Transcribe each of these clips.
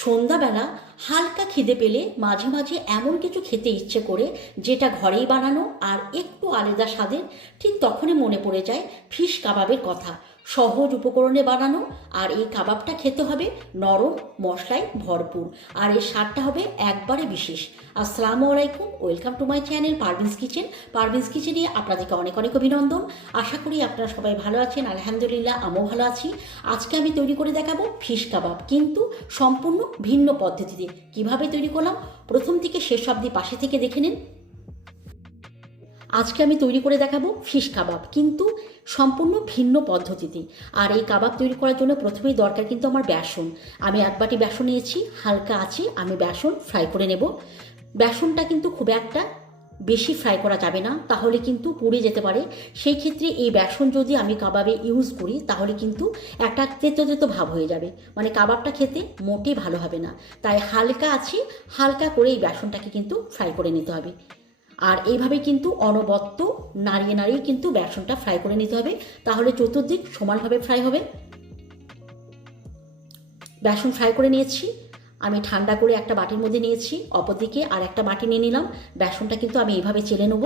সন্ধ্যাবেলা হালকা খিদে পেলে মাঝে মাঝে এমন কিছু খেতে ইচ্ছে করে যেটা ঘরেই বানানো আর একটু আলাদা স্বাদের। ঠিক তখনই মনে পড়ে যায় ফিশ কাবাবের কথা। সহজ উপকরণে বানানো, আর এই কাবাবটা খেতে হবে নরম, মশলায় ভরপুর, আর এর স্বাদটা হবে একবারে বিশেষ। আসসালামু আলাইকুম, welcome to my channel Parveen's kitchen. Parveen's কিচেনে আপনাদেরকে অনেক অনেক অভিনন্দন। আশা করি আপনারা সবাই ভালো আছেন। আলহামদুলিল্লাহ, আমিও ভালো আছি। আজকে আমি তৈরি করে দেখাবো ফিশ কাবাব, কিন্তু সম্পূর্ণ ভিন্ন পদ্ধতিতে। কিভাবে তৈরি করলাম প্রথম থেকে শেষ অবধি পাশে থেকে দেখে নিন। আজকে আমি তৈরি করে দেখাবো ফিশ কাবাব, কিন্তু সম্পূর্ণ ভিন্ন পদ্ধতিতে। আর এই কাবাব তৈরি করার জন্য প্রথমেই দরকার কিন্তু আমার বেসন। আমি এক বাটি বেসন নিয়েছি, হালকা আছে আমি বেসন ফ্রাই করে নেব। বেসনটা কিন্তু খুব একটা বেশি ফ্রাই করা যাবে না, তাহলে কিন্তু পুড়ে যেতে পারে। সেই ক্ষেত্রে এই বেসন যদি আমি কাবাবে ইউজ করি তাহলে কিন্তু একটা তেতো তেতো ভাব হয়ে যাবে, মানে কাবাবটা খেতে মোটেই ভালো হবে না। তাই হালকা আছে, হালকা করে এই বেসনটাকে কিন্তু ফ্রাই করে নিতে হবে। আর এইভাবে কিন্তু অনবরত নাড়িয়ে নাড়িয়ে কিন্তু বেসনটা ফ্রাই করে নিতে হবে, তাহলে চতুর্দিক সমানভাবে ফ্রাই হবে। বেসন ফ্রাই করে নিয়েছি, আমি ঠান্ডা করে একটা বাটির মধ্যে নিয়েছি, অপরদিকে আর একটা বাটি নিয়ে নিলাম। বেসনটা কিন্তু আমি এইভাবে চেলে নেব।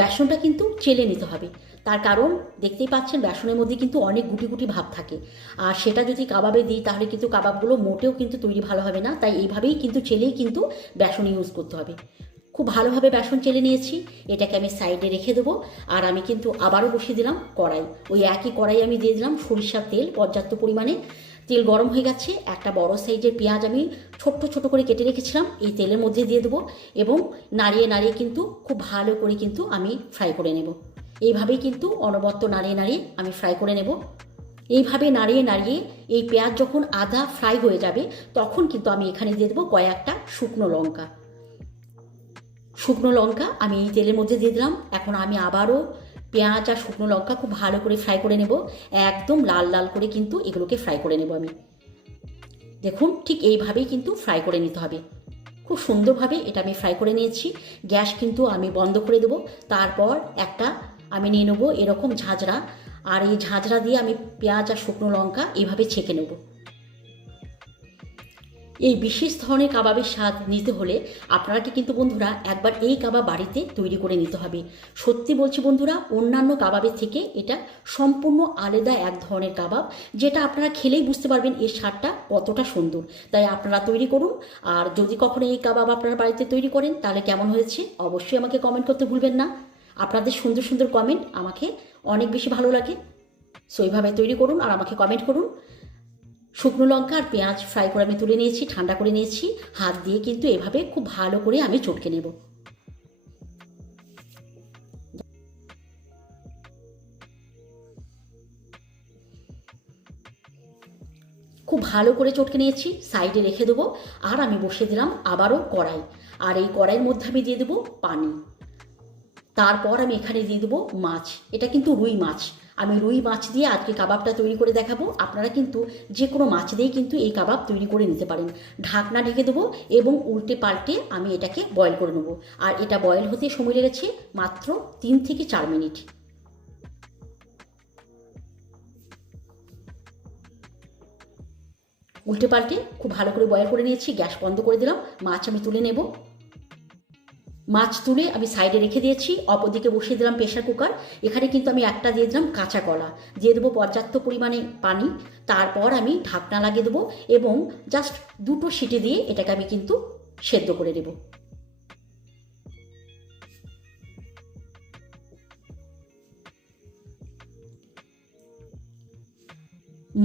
বেসনটা কিন্তু চেলে নিতে হবে, তার কারণ দেখতেই পাচ্ছেন বেসনের মধ্যে কিন্তু অনেক গুটি গুটি ভাব থাকে, আর সেটা যদি কাবাবে দিই তাহলে কিন্তু কাবাবগুলো মোটেও কিন্তু তৈরি ভালো হবে না। তাই এইভাবেই কিন্তু চেলেই কিন্তু বেসন ইউজ করতে হবে। খুব ভালোভাবে বেসন চেলে নিয়েছি, এটাকে আমি সাইডে রেখে দেবো। আর আমি কিন্তু আবারও বসিয়ে দিলাম কড়াই। ওই একই কড়াই আমি দিয়ে দিলাম সরিষার তেল পর্যাপ্ত পরিমাণে। তেল গরম হয়ে গেছে, একটা বড় সাইজের পেঁয়াজ আমি ছোট্ট ছোট করে কেটে রেখেছিলাম এই তেলের মধ্যে দিয়ে দেবো, এবং নাড়িয়ে নাড়িয়ে কিন্তু খুব ভালো করে কিন্তু আমি ফ্রাই করে নেব। এইভাবেই কিন্তু অনবরত নাড়িয়ে নাড়িয়ে আমি ফ্রাই করে নেব। এইভাবে নাড়িয়ে নাড়িয়ে এই পেঁয়াজ যখন আধা ফ্রাই হয়ে যাবে তখন কিন্তু আমি এখানে দিয়ে দেবো কয়েকটা শুকনো লঙ্কা। শুকনো লঙ্কা আমি এই তেলের মধ্যে দিয়ে দিলাম। এখন আমি আবারও পেঁয়াজ আর শুকনো লঙ্কা খুব ভালো করে ফ্রাই করে নেব। একদম লাল লাল করে কিন্তু এগুলোকে ফ্রাই করে নেব আমি। দেখুন, ঠিক এইভাবেই কিন্তু ফ্রাই করে নিতে হবে। খুব সুন্দরভাবে এটা আমি ফ্রাই করে নিয়েছি। গ্যাস কিন্তু আমি বন্ধ করে দেবো। তারপর একটা আমি নিয়ে নেবো এরকম ঝাঁঝরা, আর এই ঝাঁঝরা দিয়ে আমি পেঁয়াজ আর শুকনো লঙ্কা এইভাবে ছেঁকে নেব। এই বিশেষ ধরনের কাবাবের স্বাদ নিতে হলে আপনারাকে কিন্তু বন্ধুরা একবার এই কাবাব বাড়িতে তৈরি করে নিতে হবে। সত্যি বলছি বন্ধুরা, অন্যান্য কাবাবের থেকে এটা সম্পূর্ণ আলাদা এক ধরনের কাবাব, যেটা আপনারা খেলেই বুঝতে পারবেন এর স্বাদটা কতটা সুন্দর। তাই আপনারা তৈরি করুন। আর যদি কখনো এই কাবাব আপনারা বাড়িতে তৈরি করেন তাহলে কেমন হয়েছে অবশ্যই আমাকে কমেন্ট করতে ভুলবেন না। আপনাদের সুন্দর সুন্দর কমেন্ট আমাকে অনেক বেশি ভালো লাগে। সো এইভাবে তৈরি করুন আর আমাকে কমেন্ট করুন। শুকনো লঙ্কা আর পেঁয়াজ ফ্রাই করে আমি তুলে নিয়েছি, ঠান্ডা করে নিয়েছি। হাত দিয়ে কিন্তু এভাবে খুব ভালো করে আমি চটকে নেব। খুব ভালো করে চটকে নিয়েছি, সাইডে রেখে দেবো। আর আমি বসিয়ে দিলাম আবারও কড়াই, আর এই কড়াইয়ের মধ্যে আমি দিয়ে দেবো পানি। তারপর আমি এখানে দিয়ে দেবো মাছ। এটা কিন্তু রুই মাছ। আমি রুই মাছ দিয়ে আজকে কাবাবটা তৈরি করে দেখাবো। আপনারা কিন্তু যে কোনো মাছ দিয়েই কিন্তু এই কাবাব তৈরি করে নিতে পারেন। ঢাকনা ঢেকে দেবো এবং উল্টে পাল্টে আমি এটাকে বয়েল করে নেবো। আর এটা বয়েল হতে সময় লেগেছে মাত্র 3 থেকে 4 মিনিট। উল্টে পাল্টে খুব ভালো করে বয়েল করে নিয়েছি, গ্যাস বন্ধ করে দিলাম। মাছ আমি তুলে নেব। মাছ তুলে আমি সাইডে রেখে দিয়েছি, অপরদিকে বসিয়ে দিলাম প্রেশার কুকার। এখানে কিন্তু আমি একটা দিয়ে দিলাম কাঁচা কলা, দিয়ে দেবো পর্যাপ্ত পরিমাণে পানি। তারপর আমি ঢাকনা লাগিয়ে দেবো এবং জাস্ট 2টো সিটি দিয়ে এটাকে আমি কিন্তু সেদ্ধ করে দেবো।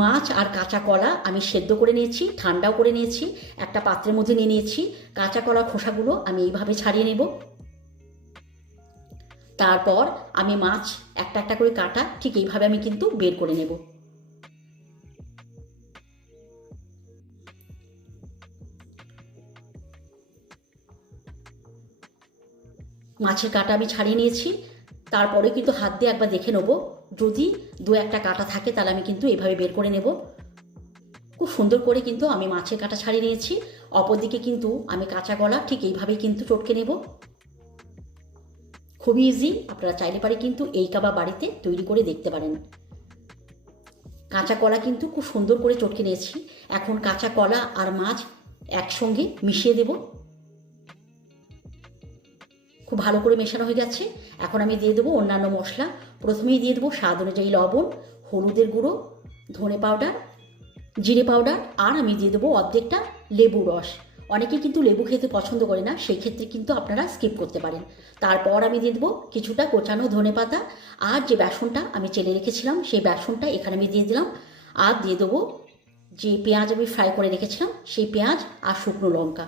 মাছ আর কাঁচা কলা আমি সেদ্ধ করে নিয়েছি, ঠান্ডাও করে নিয়েছি। একটা পাত্রের মধ্যে নিয়ে নিয়েছি। কাঁচা কলা খোসাগুলো আমি এইভাবে ছাড়িয়ে নেব। তারপর আমি মাছ একটা একটা করে কাটা ঠিক এইভাবে আমি কিন্তু বের করে নেব। মাছের কাঁটা আমি ছাড়িয়ে নিয়েছি। তারপরে কিন্তু হাত দিয়ে একবার দেখে নেব, যদি দু একটা কাঁটা থাকে তাহলে আমি কিন্তু এভাবে বের করে নেব। খুব সুন্দর করে কিন্তু আমি মাছের কাঁটা ছাড়িয়ে নিয়েছি। অপরদিকে কিন্তু আমি কাঁচা কলা ঠিক এইভাবেই কিন্তু চটকে নেব। খুবই ইজি, আপনারা চাইলে পারে কিন্তু এই কাবাব বাড়িতে তৈরি করে দেখতে পারেন। কাঁচা কলা কিন্তু খুব সুন্দর করে চটকে নিয়েছি। এখন কাঁচা কলা আর মাছ একসঙ্গে মিশিয়ে দেব। খুব ভালো করে মেশানো হয়ে গেছে। এখন আমি দিয়ে দেবো অন্যান্য মশলা। প্রথমেই দিয়ে দেবো স্বাদ অনুযায়ী লবণ, হলুদের গুঁড়ো, ধনে পাউডার, জিরে পাউডার, আর আমি দিয়ে দেবো অর্ধেকটা লেবু রস। অনেকে কিন্তু লেবু খেতে পছন্দ করে না, সেই ক্ষেত্রে কিন্তু আপনারা স্কিপ করতে পারেন। তারপর আমি দিয়ে দেবো কিছুটা কোচানো ধনে পাতা, আর যে বেসনটা আমি চেলে রেখেছিলাম সেই বেসনটা এখানে আমি দিয়ে দিলাম। আর দিয়ে দেবো যে পেঁয়াজ আমি ফ্রাই করে রেখেছিলাম সেই পেঁয়াজ আর শুকনো লঙ্কা।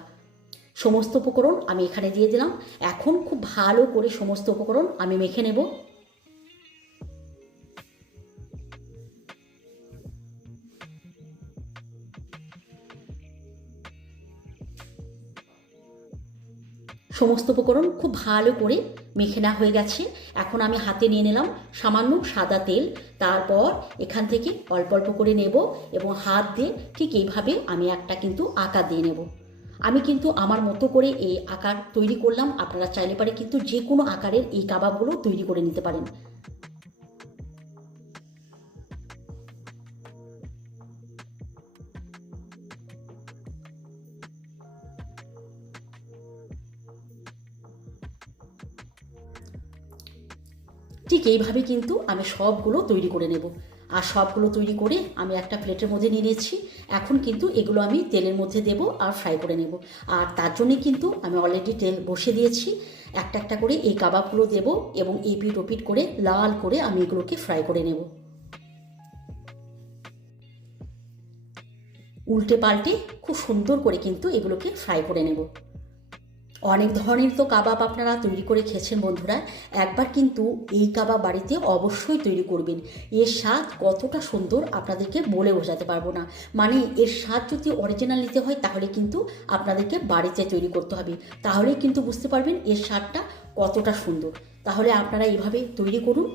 সমস্ত উপকরণ আমি এখানে দিয়ে দিলাম। এখন খুব ভালো করে সমস্ত উপকরণ আমি মেখে নেব। সমস্ত উপকরণ খুব ভালো করে মেখে নেওয়া হয়ে গেছে। এখন আমি হাতে নিয়ে নিলাম সামান্য সাদা তেল। তারপর এখান থেকে অল্প অল্প করে নেব এবং হাত দিয়ে ঠিক এইভাবে আমি একটা কিন্তু আকার দিয়ে নেব। আমি কিন্তু আমার মতো করে এই আকার তৈরি করলাম। আপনারা চাইলে পারে কিন্তু যে কোনো আকারের এই কাবাবগুলো তৈরি করে নিতে পারেন। ঠিক এইভাবে কিন্তু আমি সবগুলো তৈরি করে নেব। আর সবগুলো তৈরি করে আমি একটা প্লেটের মধ্যে নিয়ে নিয়েছি। এখন কিন্তু এগুলো আমি তেলের মধ্যে দেব আর ফ্রাই করে নেব। আর তার জন্যে কিন্তু আমি অলরেডি তেল বসিয়ে দিয়েছি। একটা একটা করে এই কাবাবগুলো দেব এবং এপিট ওপিট করে লাল করে আমি এগুলোকে ফ্রাই করে নেব। উল্টে পাল্টে খুব সুন্দর করে কিন্তু এগুলোকে ফ্রাই করে নেব। অনেক ধরনের তো কাবাব আপনারা তৈরি করে খেয়েছেন বন্ধুরা। একবার কিন্তু এই কাবাব বাড়িতে অবশ্যই তৈরি করবেন। এর স্বাদ কতটা সুন্দর আপনাদেরকে বলে বোঝাতে পারবো না। মানে এর স্বাদ যদি অরিজিনাল নিতে হয় তাহলে কিন্তু আপনাদেরকে বাড়িতে তৈরি করতে হবে। তাহলেই কিন্তু বুঝতে পারবেন এর স্বাদটা কতটা সুন্দর। তাহলে আপনারা এইভাবে তৈরি করুন।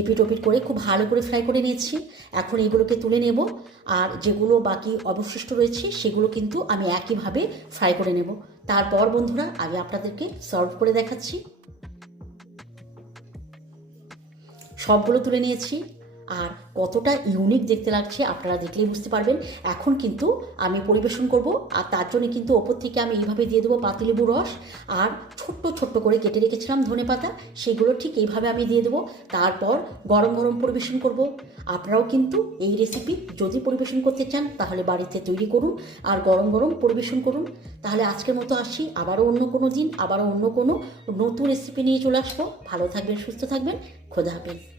এপিট ওপিট করে খুব ভালো করে ফ্রাই করে নিয়েছি। এখন এগুলোকে তুলে নেব। আর যেগুলো বাকি অবশিষ্ট রয়েছে সেগুলো কিন্তু আমি একইভাবে ফ্রাই করে নেব। তারপর বন্ধুরা আমি আপনাদেরকে সার্ভ করে দেখাচ্ছি। সবগুলো তুলে নিয়েছি। আর কতটা ইউনিক দেখতে লাগছে আপনারা দেখলেই বুঝতে পারবেন। এখন কিন্তু আমি পরিবেশন করব। আর তার জন্য কিন্তু ওপর থেকে আমি এইভাবে দিয়ে দেবো পাতিলেবু রস আর ছোট্ট ছোট্ট করে কেটে রেখেছিলাম ধনে পাতা, সেগুলো ঠিক এইভাবে আমি দিয়ে দেবো। তারপর গরম গরম পরিবেশন করব। আপনারাও কিন্তু এই রেসিপি যদি পরিবেশন করতে চান তাহলে বাড়িতে তৈরি করুন আর গরম গরম পরিবেশন করুন। তাহলে আজকের মতো আসি, আবারও অন্য কোনো দিন আবারও অন্য কোনো নতুন রেসিপি নিয়ে চলে আসবো। ভালো থাকবেন, সুস্থ থাকবেন, খোদা হাফেজ।